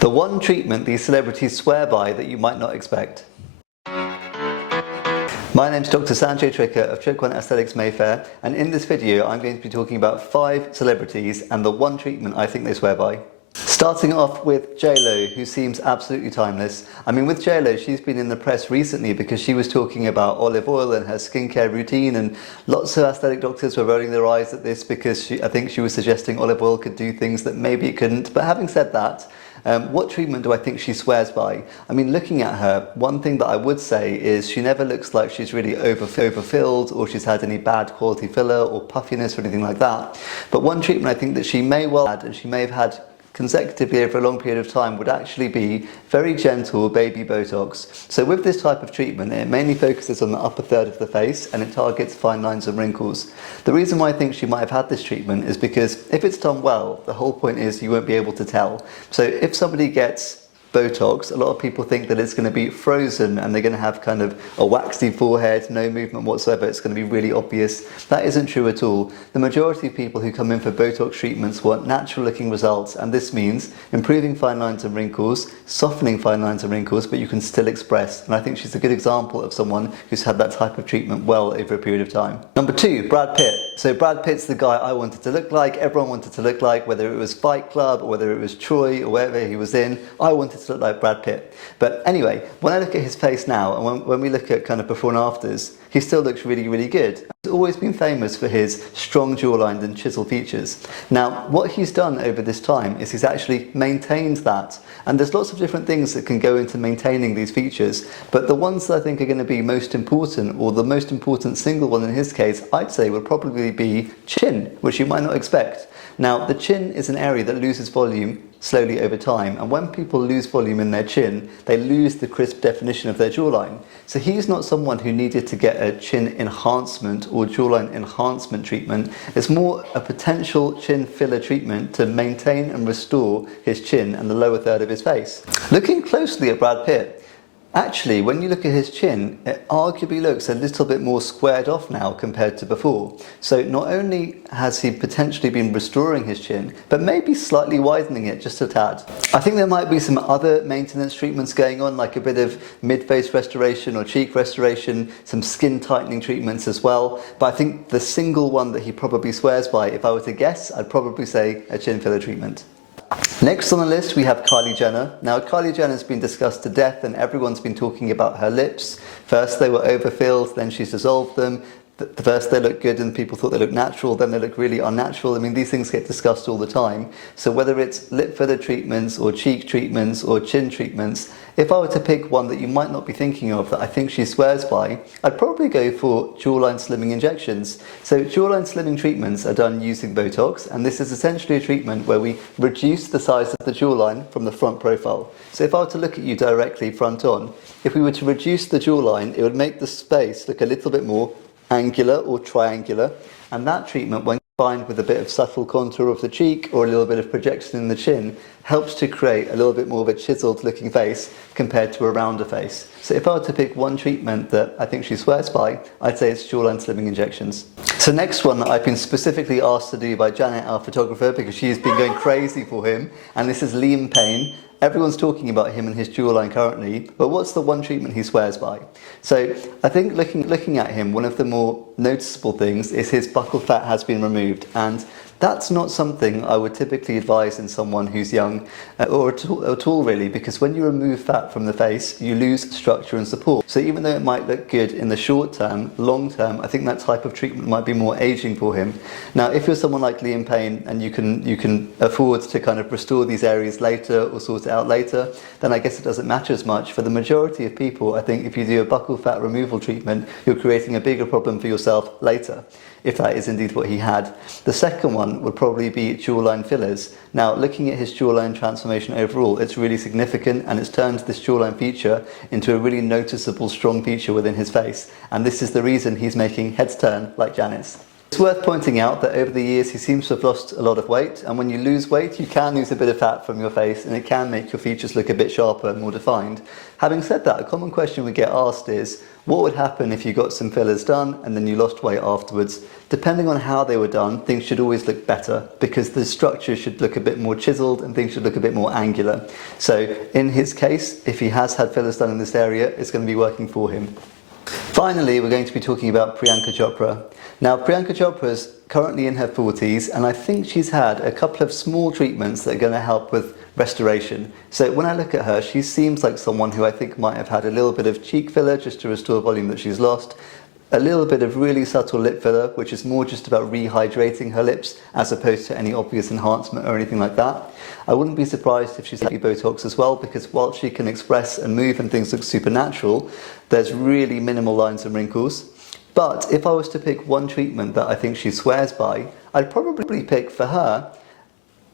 The one treatment these celebrities swear by that you might not expect. My name's Doctor Sanjay of Trick One Aesthetics Mayfair, and in this video I'm going to be talking about 5 celebrities and the one treatment I think they swear by. Starting off with J-Lo, who seems absolutely timeless. I mean, with J-Lo, she's been in the press recently because she was talking about olive oil and her skincare routine, and lots of aesthetic doctors were rolling their eyes at this because I think she was suggesting olive oil could do things that maybe it couldn't. But having said that, what treatment do I think she swears by? I mean, looking at her, one thing that I would say is she never looks like she's really overfilled or she's had any bad quality filler or puffiness or anything like that. But one treatment I think that she may well had, and she may have had consecutively over a long period of time, would actually be very gentle baby Botox. So with this type of treatment, it mainly focuses on the upper third of the face and it targets fine lines and wrinkles. The reason why I think she might have had this treatment is because if it's done well, the whole point is you won't be able to tell. So if somebody gets Botox, a lot of people think that it's going to be frozen and they're going to have kind of a waxy forehead, no movement whatsoever, it's going to be really obvious. That isn't true at all. The majority of people who come in for Botox treatments want natural looking results, and this means improving fine lines and wrinkles, softening fine lines and wrinkles, but you can still express. And I think she's a good example of someone who's had that type of treatment well over a period of time. Number 2, Brad Pitt. So Brad Pitt's the guy I wanted to look like, everyone wanted to look like, whether it was Fight Club or whether it was Troy or wherever he was in, I wanted to look like Brad Pitt. But anyway, when I look at his face now, and when we look at kind of before and afters, he still looks really, really good. He's always been famous for his strong jawline and chisel features. Now, what he's done over this time is he's actually maintained that. And there's lots of different things that can go into maintaining these features, but the ones that I think are going to be most important, or the most important single one in his case, I'd say would probably be chin, which you might not expect. Now, the chin is an area that loses volume slowly over time, and when people lose volume in their chin, they lose the crisp definition of their jawline. So he's not someone who needed to get a chin enhancement or jawline enhancement treatment. It's more a potential chin filler treatment to maintain and restore his chin and the lower third of his face. Looking closely at Brad Pitt, actually, when you look at his chin, it arguably looks a little bit more squared off now compared to before. So not only has he potentially been restoring his chin, but maybe slightly widening it just a tad. I think there might be some other maintenance treatments going on, like a bit of mid-face restoration or cheek restoration, some skin tightening treatments as well. But I think the single one that he probably swears by, if I were to guess, I'd probably say a chin filler treatment. Next on the list we have Kylie Jenner. Now, Kylie Jenner has been discussed to death and everyone's been talking about her lips. First they were overfilled, then she's dissolved them. First they look good and people thought they looked natural, then they look really unnatural. I mean, these things get discussed all the time. So whether it's lip filler treatments or cheek treatments or chin treatments, if I were to pick one that you might not be thinking of that I think she swears by, I'd probably go for jawline slimming injections. So jawline slimming treatments are done using Botox, and this is essentially a treatment where we reduce the size of the jawline from the front profile. So if I were to look at you directly front on, if we were to reduce the jawline, it would make the space look a little bit more angular or triangular, and that treatment, when combined with a bit of subtle contour of the cheek or a little bit of projection in the chin, helps to create a little bit more of a chiseled looking face compared to a rounder face. So if I were to pick one treatment that I think she swears by, I'd say it's jawline slimming injections. So next one that I've been specifically asked to do by Janet, our photographer, because she's been going crazy for him, and this is Payne. Everyone's talking about him and his jawline currently, but what's the one treatment he swears by? So I think looking at him, one of the more noticeable things is his buccal fat has been removed, and that's not something I would typically advise in someone who's young or at all really, because when you remove fat from the face, you lose structure and support. So even though it might look good in the short term, long term, I think that type of treatment might be more aging for him. Now, if you're someone like Payne and you can afford to kind of restore these areas later or sort it out later, then I guess it doesn't matter as much. For the majority of people, I think if you do a buccal fat removal treatment, you're creating a bigger problem for yourself later, if that is indeed what he had. The second one would probably be jawline fillers. Now, looking at his jawline transformation overall, it's really significant, and it's turned this jawline feature into a really noticeable, strong feature within his face. And this is the reason he's making heads turn like Janet's. It's worth pointing out that over the years he seems to have lost a lot of weight, and when you lose weight you can lose a bit of fat from your face and it can make your features look a bit sharper and more defined. Having said that, a common question we get asked is, what would happen if you got some fillers done and then you lost weight afterwards? Depending on how they were done, things should always look better because the structure should look a bit more chiseled and things should look a bit more angular. So in his case, if he has had fillers done in this area, it's going to be working for him. Finally, we're going to be talking about Priyanka Chopra. Now, Priyanka Chopra is currently in her 40s and I think she's had a couple of small treatments that are going to help with restoration. So when I look at her, she seems like someone who I think might have had a little bit of cheek filler just to restore volume that she's lost, a little bit of really subtle lip filler, which is more just about rehydrating her lips as opposed to any obvious enhancement or anything like that. I wouldn't be surprised if she's had Botox as well, because while she can express and move and things look supernatural, there's really minimal lines and wrinkles. But if I was to pick one treatment that I think she swears by, I'd probably pick for her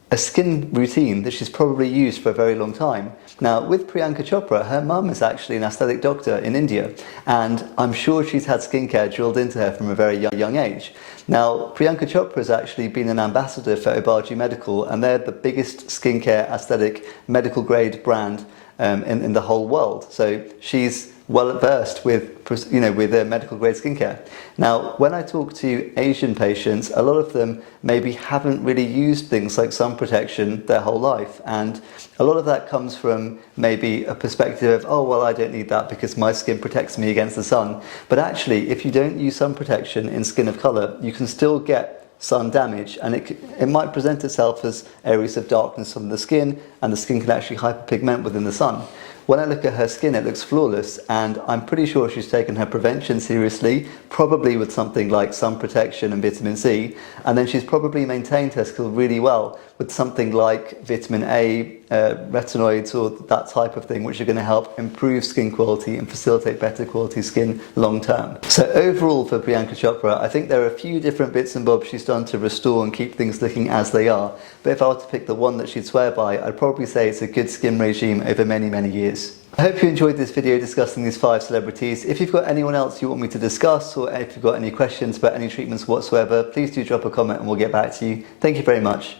a skin routine that she's probably used for a very long time. Now, with Priyanka Chopra, her mum is actually an aesthetic doctor in India, and I'm sure she's had skincare drilled into her from a very young age. Now, Priyanka Chopra has actually been an ambassador for Obagi Medical, and they're the biggest skincare aesthetic medical grade brand in the whole world. So she's well versed with medical grade skincare. Now, when I talk to Asian patients, a lot of them maybe haven't really used things like sun protection their whole life, and a lot of that comes from maybe a perspective of, oh well, I don't need that because my skin protects me against the sun. But actually, if you don't use sun protection in skin of colour, you can still get sun damage, and it might present itself as areas of darkness on the skin, and the skin can actually hyperpigment within the sun. When I look at her skin, it looks flawless, and I'm pretty sure she's taken her prevention seriously, probably with something like sun protection and vitamin C, and then she's probably maintained her skin really well with something like vitamin A, retinoids, or that type of thing, which are going to help improve skin quality and facilitate better quality skin long term. So overall for Priyanka Chopra, I think there are a few different bits and bobs she's done to restore and keep things looking as they are, but if I were to pick the one that she'd swear by, I'd probably say it's a good skin regime over many years. I hope you enjoyed this video discussing these 5 celebrities. If you've got anyone else you want me to discuss, or if you've got any questions about any treatments whatsoever, please do drop a comment and we'll get back to you. Thank you very much.